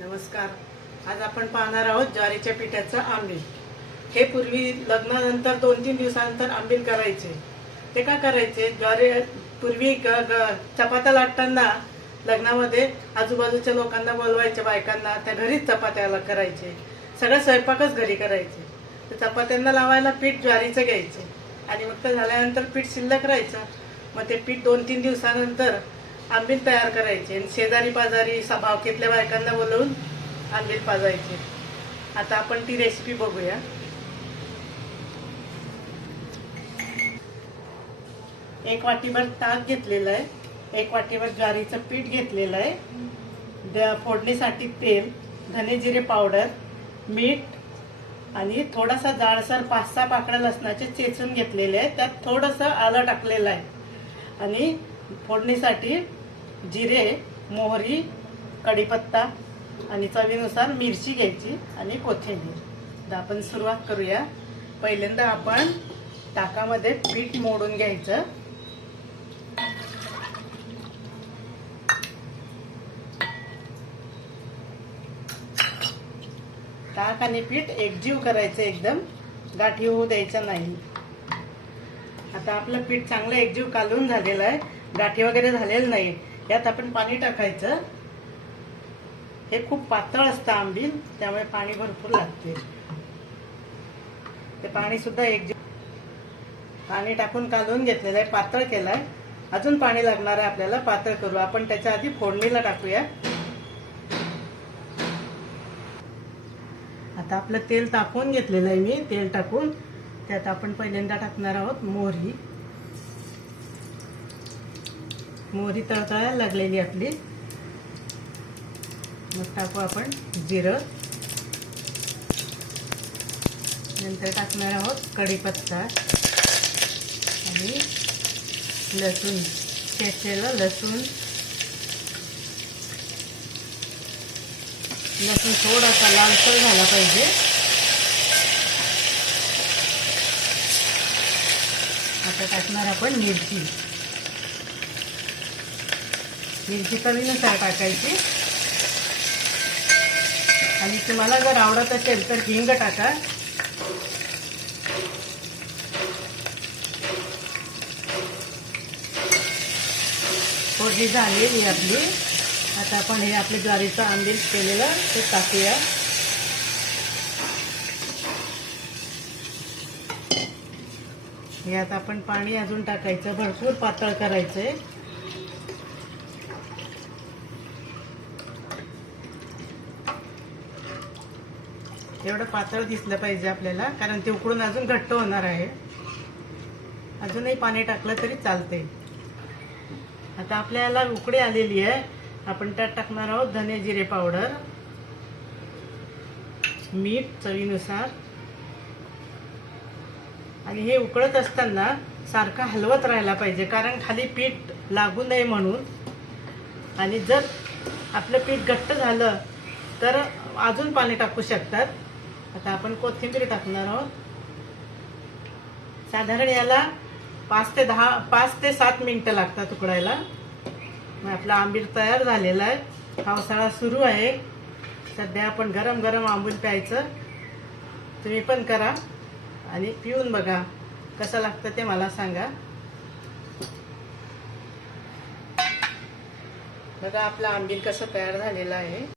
नमस्कार. आज आपण पाहणार आहोत ज्वारीच्या पिठाचं आंबील. हे पूर्वी लग्नानंतर दोन तीन दिवसानंतर आंबील करायचे. ते का करायचे? ज्वारी पूर्वी ग- ग- चपात्या लाटताना लग्नामध्ये आजूबाजूच्या लोकांना बोलवायचे बायकांना त्या घरीच चपात्याला करायचे. सगळं स्वयंपाकच घरी करायचे. तर चपात्यांना लावायला पीठ ज्वारीचं घ्यायचे. आणि मग ते झाल्यानंतर पीठ शिल्लक राहायचं. मग ते पीठ दोन तीन दिवसानंतर आंबील तयार करायचे. आणि शेजारी पाजारी सा- भावकीतल्या बायकांना बोलवून आंबील पाजायचे. आता आपण ती रेसिपी बघूया. एक वाटीभर ताक घेतलेलं आहे. एक वाटीभर ज्वारीचं पीठ घेतलेलं आहे. द- फोडणीसाठी तेल धने जिरे पावडर मीठ आणि थोडासा जाडसर पाच सहा पाकळ्या लसणाचे चेचून घेतलेले आहे त्यात थोडंसं आलं टाकलेलं आहे. आणि फोडणीसाठी जिरे मोहरी कढीपत्ता आणि चवीनुसार मिरची घ्यायची आणि कोथिंबीर. तर आपण सुरुवात करूया. पहिल्यांदा आपण ताकामध्ये पीठ मोडून घ्यायचं. ताक आणि पीठ एकजीव करायचं एकदम. गाठी होऊ द्यायचं नाही. आता आपलं पीठ चांगलं एकजीव कालून झालेलं आहे. गाठी वगैरे झालेलं नाही. यात आपण पाणी टाकायचं. हे खूप पातळ असतं आंबील त्यामुळे पाणी भरपूर लागते. ते पाणी सुद्धा एक पाणी टाकून कालवून घेतलेलं आहे पातळ केलाय अजून पाणी लागणार आहे आपल्याला पातळ करू. आपण त्याच्या आधी फोडणीला टाकूया. आता आपलं तेल टाकून घेतलेलं आहे मी तेल टाकून. त्यात आपण पहिल्यांदा टाकणार आहोत मोहरी. मोहरी तळतळायला लागलेली आपली. मग टाकू आपण जिरं. नंतर टाकणार आहोत कढीपत्ता आणि लसूण. शेचलेलं लसूण. लसूण थोडासा लालसर झाला पाहिजे. आता टाकणार आपण मिरची. मिरची चवीनुसार टाकायची. आणि तुम्हाला जर आवडत असेल तर हिंग टाका. फोडणी झालेली आपली. आता आपण हे आपले ज्वारीचं आंबील केलेलं ते टाकूया. यात आपण पाणी अजून टाकायचं भरपूर पातळ करायचंय. एवढं पातळ दिसलं पाहिजे आपल्याला कारण ते उकडून अजून घट्ट होणार आहे. अजूनही पाणी टाकलं तरी चालते आता आपल्याला उकडी आलेली आहे. आपण त्यात टाकणार आहोत धने जिरे पावडर मीठ चवीनुसार. आणि हे उकळत असताना सारखं हलवत राहायला पाहिजे कारण खाली पीठ लागू नये म्हणून. आणि जर आपलं पीठ घट्ट झालं तर अजून पाणी टाकू शकतात. आता आपण कोथिंबीर टाकणार आहोत. साधारण याला पाच ते दहा पाच ते सात मिनटं लागतात उकडायला. मग आपला आंबीर तयार झालेला आहे. पावसाळा सुरू आहे. सध्या आपण गरम गरम आंबूल प्यायचं. तुम्ही पण करा आणि पिऊन बघा कसं लागतं ते मला सांगा. बघा आपला आंबील कसं तयार झालेलं आहे.